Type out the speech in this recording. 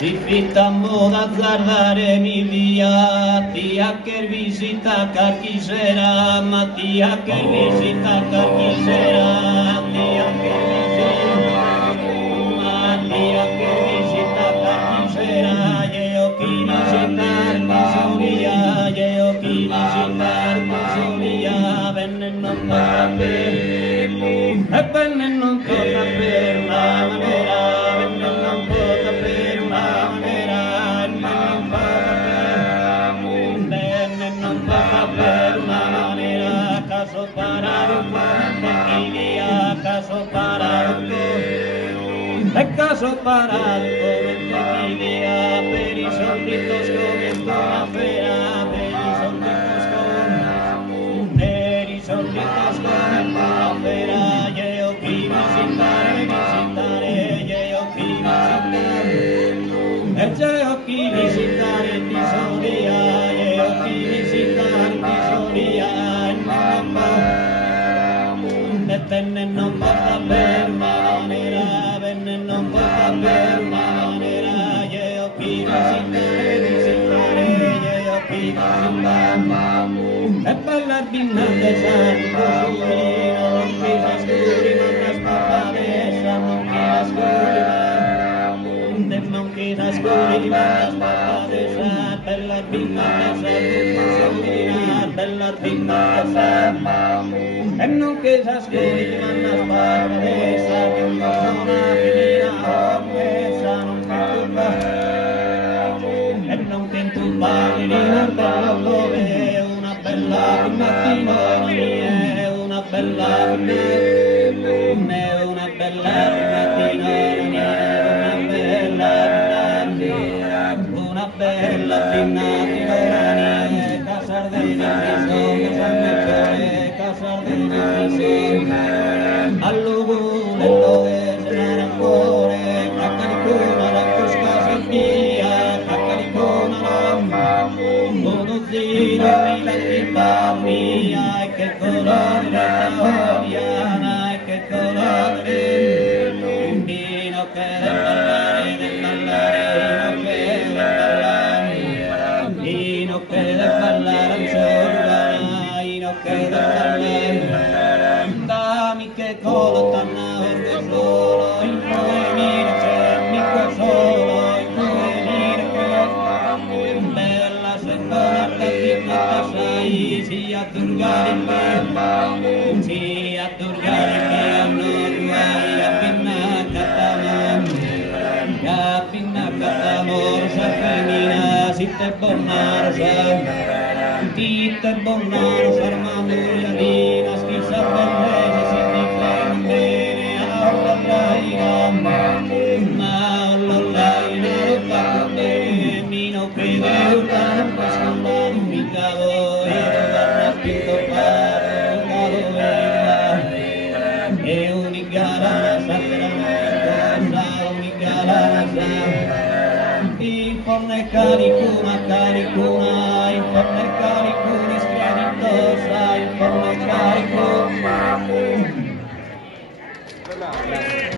Invitamo da guardare mi via, tia che visita Carchisera, Mattia che visita Carchisera, tia che visita Carchisera, io chi visitar Casolia, io chi visitar Casolia, venne non torna per, e venne non torna per una manera, venne non torna per una manera, e non torna per una manera, caso parato, e via, caso parato, e caso parato, e via, per i solditos come una fera, per i solditos come una fera, io chi visitare, io chi visitare, e io chi visitare Tisoria, io chi visitare Tisoria, e venne non porta per manera, venne non porta per manera, io chi visitare, io chi visitare, e bella binnata santo surino, non chi s'ascuri, non la spappadessa, non chi l'ascuri, non chi s'ascuri, non la spappadessa, bella binnata santo surino, bella binnata santo, e non che s'ascuri, non la spappadessa, che non sono finita, promessa, non che tu parli, e non che tu parli di Nardello dove una bella mattina è una bella è una bella mattina una bella Casardena Casardena all'ugulo è ancora caccaricona la cosca sentia caccaricona uno zino mia e che colore la tagliana e che colore vino che del ballare vino che del ballare vino che del ballare dammi che colo tanna orgo solo in cui mire c'è mico solo in cui mire che bella seconda che sai sia Durgare me sia Durgare me non guai a pinna catamor sa femina sitte bonnaro sa titte bonnaro sa armaduria dina schissa bellese si difende bene alla traina ma l'ollaina lo fa bene mino che deutano pascolano mica voi pinto pare e un'igara sacramento un'igara in forne caricuna in forne caricuna schiaritosa in forne caricuna